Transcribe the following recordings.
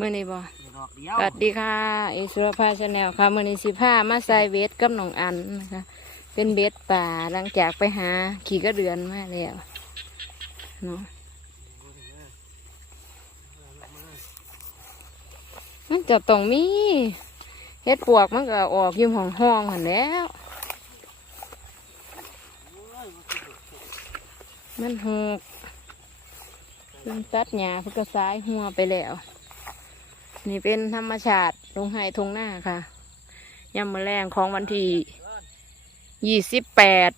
เมื่อนี้บ่ดอกเดียวสวัสดีค่ะอิสุรภาชาแนลค่ะมื่อนี้สิผ้ามาใส่เบสกับน้องอันนะคะ เป็นเบสป่าหลังจากไปหาขี่กระเดือนมาแล้วเนาะมันจะต้องมีเฮ็ดปวกมันก็ออกอยิ้มห้องห้องหันแหล้วมันหกเพิ่งตัดหญ้าเพิ่งก็ซ้ายหัวไปแล้ว นี่เป็นธรรมชาติลงไห้ทงหน้าค่ะยามมอแรงของวันที่ยี่สิบแปด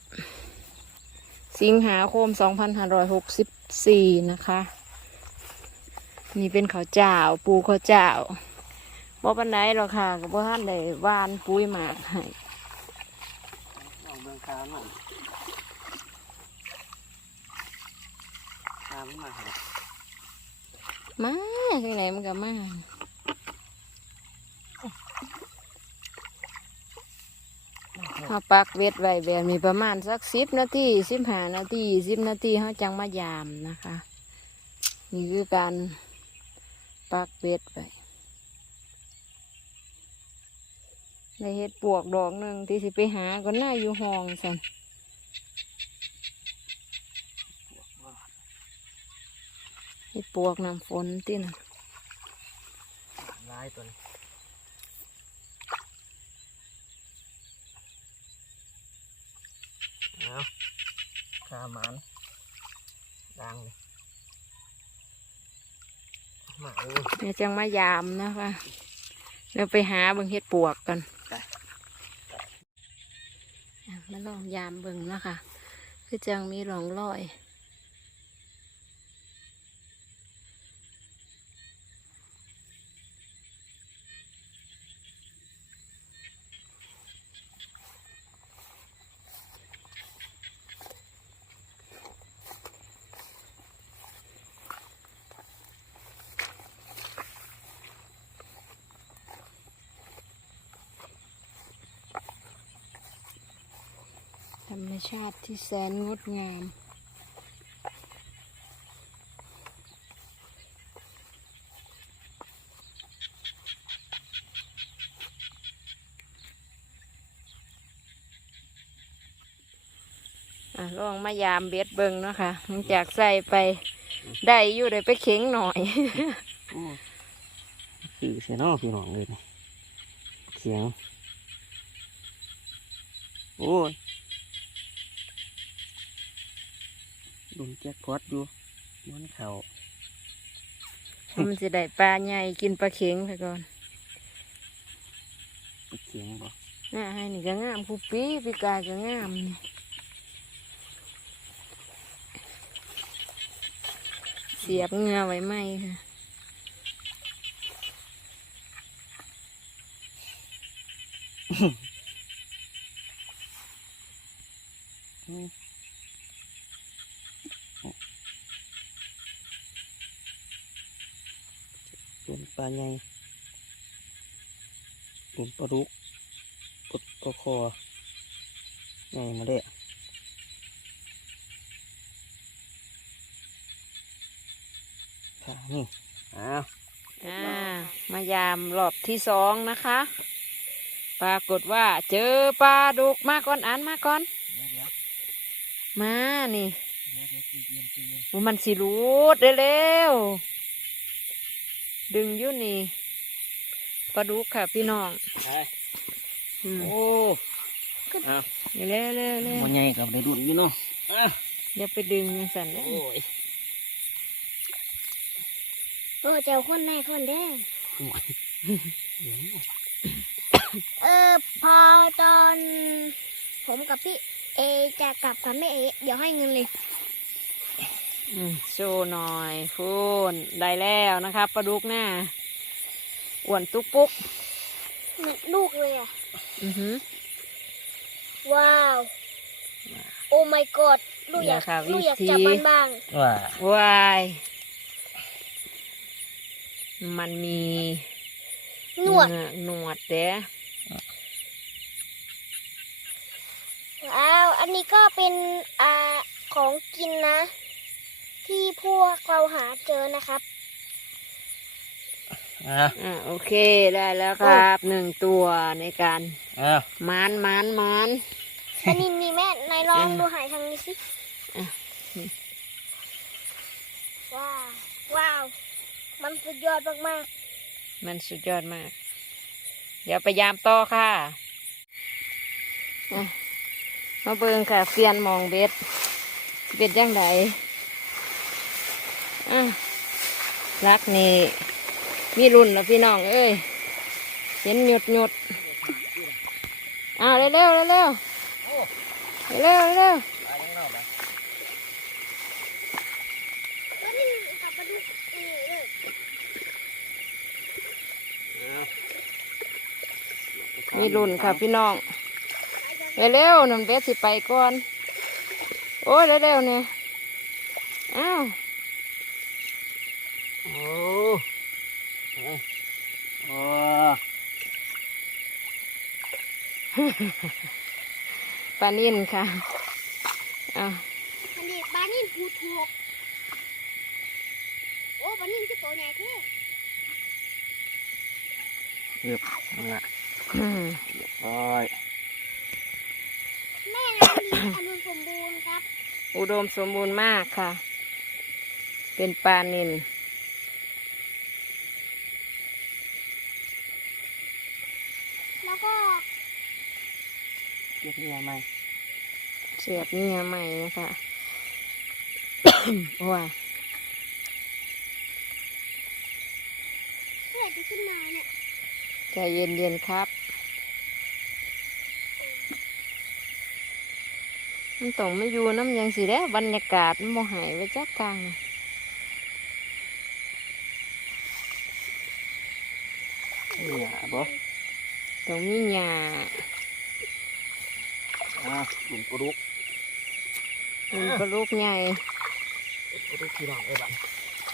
สิงหาคมสองพันห้าร้อยหกสิบสี่นะคะ นี่เป็นข้าวเจ้า ปูข้าวเจ้าบ่ปันไดหรอกค่ะกับบ่ท่านได้หวานปุ้ยหมากให้ดอกเบืองคาหน่อยคาไม่มาหามาที่ไหนมันก็มา เอาปักเวทไว้แบบนี้ประมาณสักสิบนาทีสิบห้านาทีสิบนาทีเขาจังมายามนะคะ นี่คือการปักเวทไว้ในเฮ็ดปวกดอกหนึ่งที่สิไปหาก็น่าอยู่ห้องสันเฮ็ดปวกน้ำฝนที่น่ะลายตัวนี้ เอาคาหมันดังเลยมาเออเดี๋ยวจังมายามนะคะเดี๋ยวไปหาเบิ่งเฮ็ดปวกกันอะมาลองยามเบิ่งนะคะ คือจังมีหลองรอย ธรรมชาติที่แสนงดงามอะลองมายามเบ็ดเบิงเนาะค่ะหลังจากใส่ไปได้อยู่ได้ไปเข็งหน่อยคือเสียน้องพี่น้องเลยเสียง โอ้ย ดุนแจ็คพอตอยู่มันเขามันจะได้ปลาใหญ่กินปลาเข็งไปก่อนไปเสียงบ่หน้าให้นี่ก็งามผู้ปีปีกายก็งามนี่เสียบเหงือไว้ไหมค่ะเป็ ลาใหญ่เป็นปลาดุกปลดปลาคอใหญ่มาเด้ค่ะนี่อ้าวอ่ามายามรอบที่สองนะคะ ปรากฏว่าเจอปลาดุกมาก่อนอันมาก่อนเดี๋ยวเดี๋ยวมานี่เดี๋ยวเดี๋ยวตีเย็นตีเย็นโอ้มันสิรูดเร็วๆ ดึงอยู่นี่ปลาดุกค่ะพี่น้องไปอืมโอ้อ้าวเร็วเร็วเร็วเร็วมันใหญ่กับได้ดุนอยู่เนาะอ้าวเดี๋ยวไปดึงยังสั่นเลยโอ้ยโอ้เจ้าคนในคนแดงห่วยเดี๋ยวเออพอตอน ผมกับพี่เอจะกลับกับแม่เอเดี๋ยวให้เงินเลยอืม โชว์หน่อยพูนได้แล้วนะครับปลาดุกหน้าอ้วนตุ๊กปุ๊กเหมือนลูกเลยอะ อือหือว้าว โอ้ my god ลูกอยากเนี่ยค่ะลูกอยากวิธีจับมันบ้างว่าวายมันมีหนวดเงือกหนวดเด้ว้าว อันนี้ก็เป็นอ่าของกินนะ ที่พวกเราหาเจอนะครับ อะอ่าโอเคได้แล้วครับหนึ่งตัวในการอะมานมานมานอันนี้มีแม่นายลองดูหายทางนี้สิอะว้าวว้าว มันสุดยอดมากมันสุดยอดมาก เดี๋ยวไปยามต่อค่ะอะมาเบิงค่ะเฟียนมองเบ็ดสิเป็นยังไงอะ รักนี่มีรุ่นแล้วพี่น้องเอ้ยเห็นหยุดหยุดอ้าวเร็วเร็วเร็วเร็วเร็วเร็วมีรุ่นค่ะพี่น้องเร็วๆนั่นเบ็ดสิไปก่อน โอ้ยเร็วๆเนี่ยอ้าว โอ้อะโอ้ปลานิ่นค่ะอ้าวอันนี้ปลานิ่มผูถูกโอ้ปลานิ่มคือตัวใหญ่เท่เรียบนั่นละอืมเรียบร้อยแม่น้ำดีอรุณสมบูรณ์ครับ อุดมสมบูรณ์มากค่ะ เป็นปลานิน แล้วก็ เรียบเรียบไหมเสียบเนียใหม่นะคะว้าเพื่อจะขึ้นมาเนี่ยใจเย็นๆครับ มันต้องมาอยู่น้ำยังสิแล้วบรรยากาศมันโมหายไปจักกลางเนี่ยบ่ต้องมีหญ้า อะกลุ่มปลุกเป็นปลาลูกใหญ่ปลุกพี่น้องเอ้ยบัด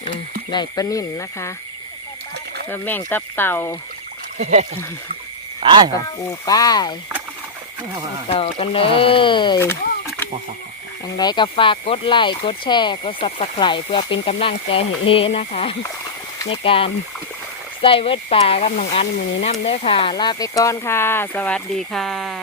อะได้ปลานิ่นนะคะแล้วแม่งตับเต่าไปกับปูป้ายต่อกันเลยอย่างไรก็ฝากกดไลค์กดแชร์กดซับสไครต์เพื่อเป็นกำลังใจให้เอนะคะ ในการใส่เวิร์ดป่ากับหนังอันหมือนี้น้ำเด้อค่ะ ลาไปก่อนค่ะ สวัสดีค่ะ